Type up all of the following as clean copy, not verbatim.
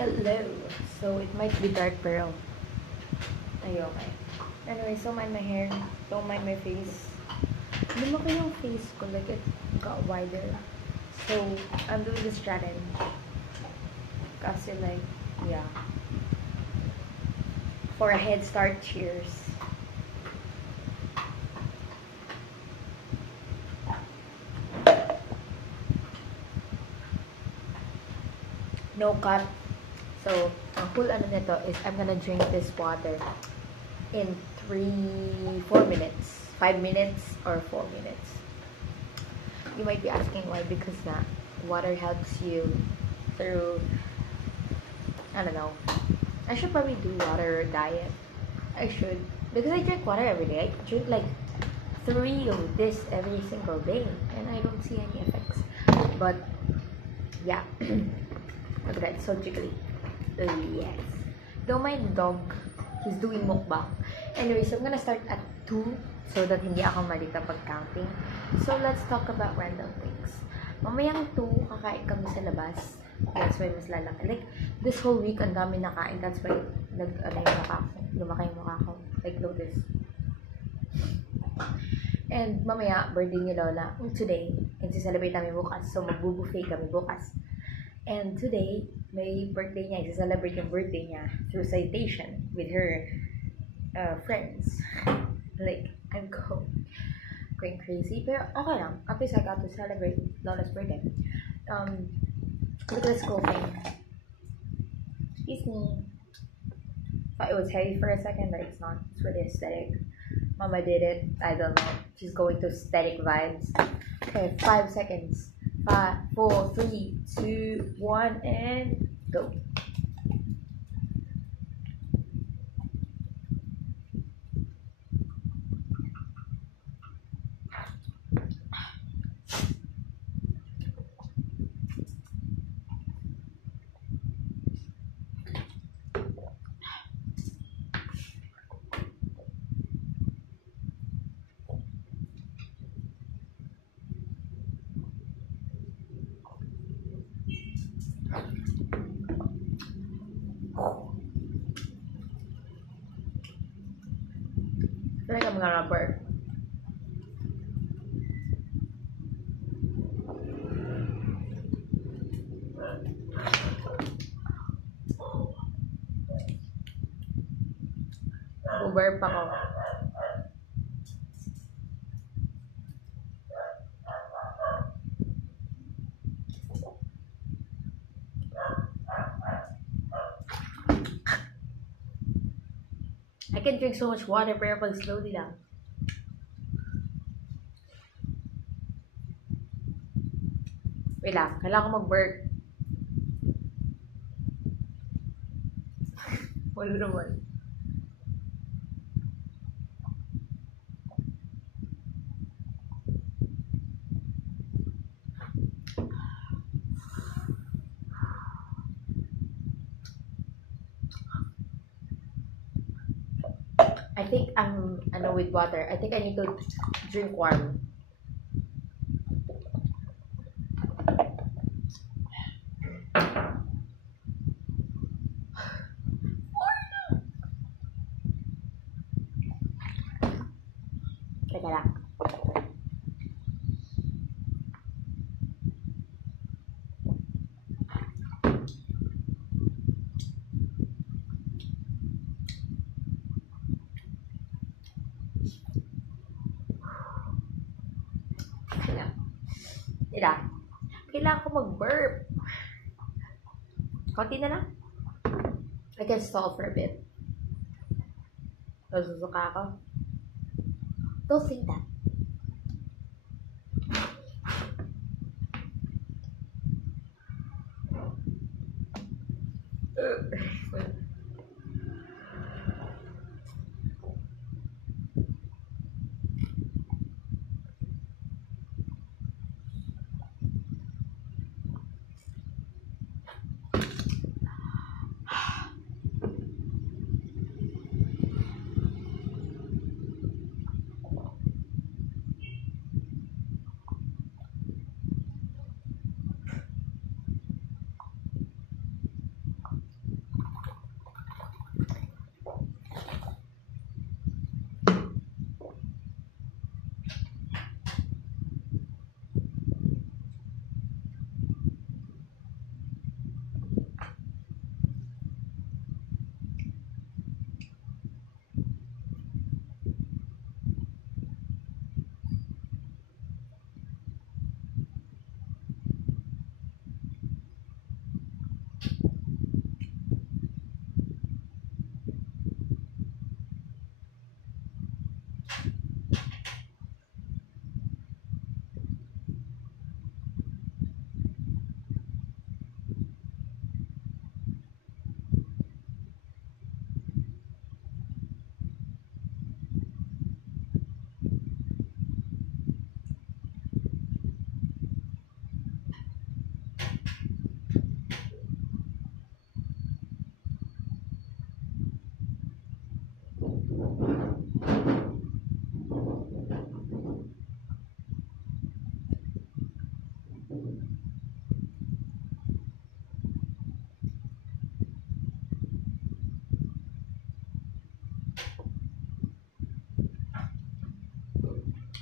Hello. So it might be dark pero okay. Anyway, so mind my hair. Don't mind my face. Lumaki yung face ko. Like it got wider. So I'm doing this challenge. Kasi like, yeah. For a head start, cheers. No cut. So, ang cool ano nito is I'm gonna drink this water in 4 minutes. 5 minutes or 4 minutes. You might be asking why, because water helps you through, I don't know. I should probably do water diet. I should. Because I drink water every day. I drink like 3 of this every single day. And I don't see any effects. But, yeah. Look at that, it's so jiggly. Yes. Don't mind the dog. He's doing mukbang. Anyway, so I'm gonna start at 2 so that hindi ako malita pag counting. So let's talk about random things. Mamayang 2, kakain kami sa labas. That's why mas lalaki. Like, this whole week, ang dami nakain. That's why, lumaki yung mukha ko. Like, Lotus. And mamaya, birthday ni Lola. Today, and celebrate kami bukas. So, magbubuffet kami bukas. And today, may birthday niya. I-celebrate yung birthday niya through citation with her friends. Like, I'm going crazy. Pero okay lang. At least I got to celebrate Lola's birthday. Look at this cool thing. Excuse me. Thought it was heavy for a second, but it's not. It's really aesthetic. Mama did it. I don't know. She's going to aesthetic vibes. Okay, 5 seconds. 5, 4, 3, 2, 1, and go. I feel like I'm gonna burp. Burp ako. I can drink so much water pero pag slowly lang. Wait lang, kailangan ko mag-burp. Wala naman. I think I'm with water. I think I need to drink warm. Teka lang. Kailangan ko mag-burp. Konti na lang. I can stall for a bit. Nasusuka ako. Don't think that.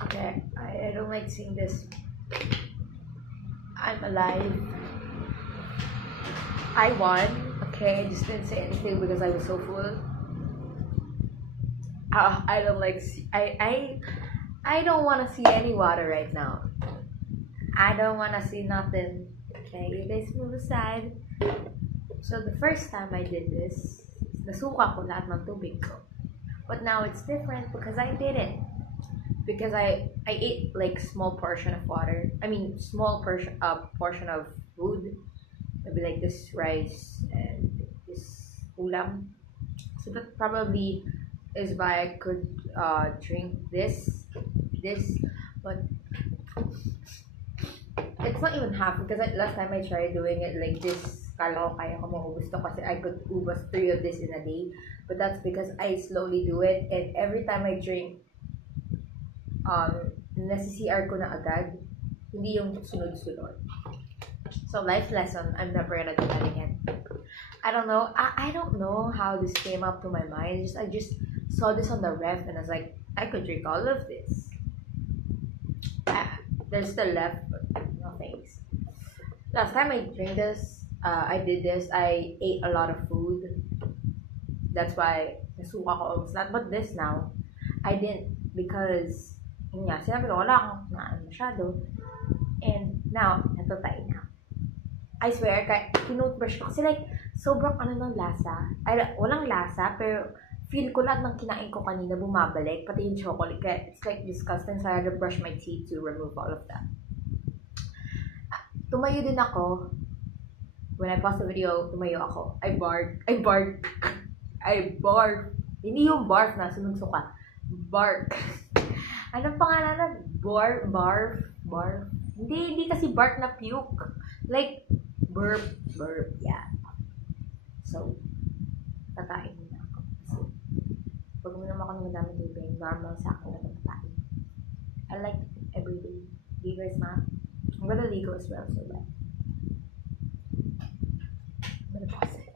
Okay, I don't like seeing this. I'm alive. I won. Okay, I just didn't say anything because I was so full. I don't like I don't want to see any water right now. I don't want to see nothing. Okay, you guys move aside. So the first time I did this, nasuka ko lahat ng tubig ko. But now it's different because I didn't. Because I ate like small portion of water. I mean small portion of food. Maybe like this rice and this ulam. So that probably is why I could drink this, but it's not even half because last time I tried doing it like this, kala ko kaya ko maubos to kasi I could ubos 3 of this in a day. But that's because I slowly do it and every time I drink, nasi-CR ko na agad. Hindi yung sunod-sunod. So life lesson, I'm never gonna do that again. I don't know. I don't know how this came up to my mind. I just saw this on the ref and I was like, I could drink all of this. There's still left, but no thanks. Last time I drank this, I did this. I ate a lot of food. That's why nasuka ko almost not. But this now, I didn't because yun nga, sinabi ko wala akong naan masyado. And now, ito tayo na. I swear, kahit tinutbrush ko kasi like, sobrang ano ng lasa. Ay, walang lasa, pero feel ko lahat ng kinain ko kanina bumabalik, pati yung chocolate. Kaya it's like disgusting, so I had to brush my teeth to remove all of that. Tumayo din ako. When I paused the video, tumayo ako. I barked. Hindi yung barf na, sunugsuka. Bark. Anong pangalan na? Barf? Hindi kasi bark na puke. Like, burp, yeah. So, tatayin mo na ako. Kasi, pag mo naman ako ng madami tubig, normal sa akin na tatayin. I like every day. Do you guys not? I'm gonna ligo as well, so that. I'm gonna pause it.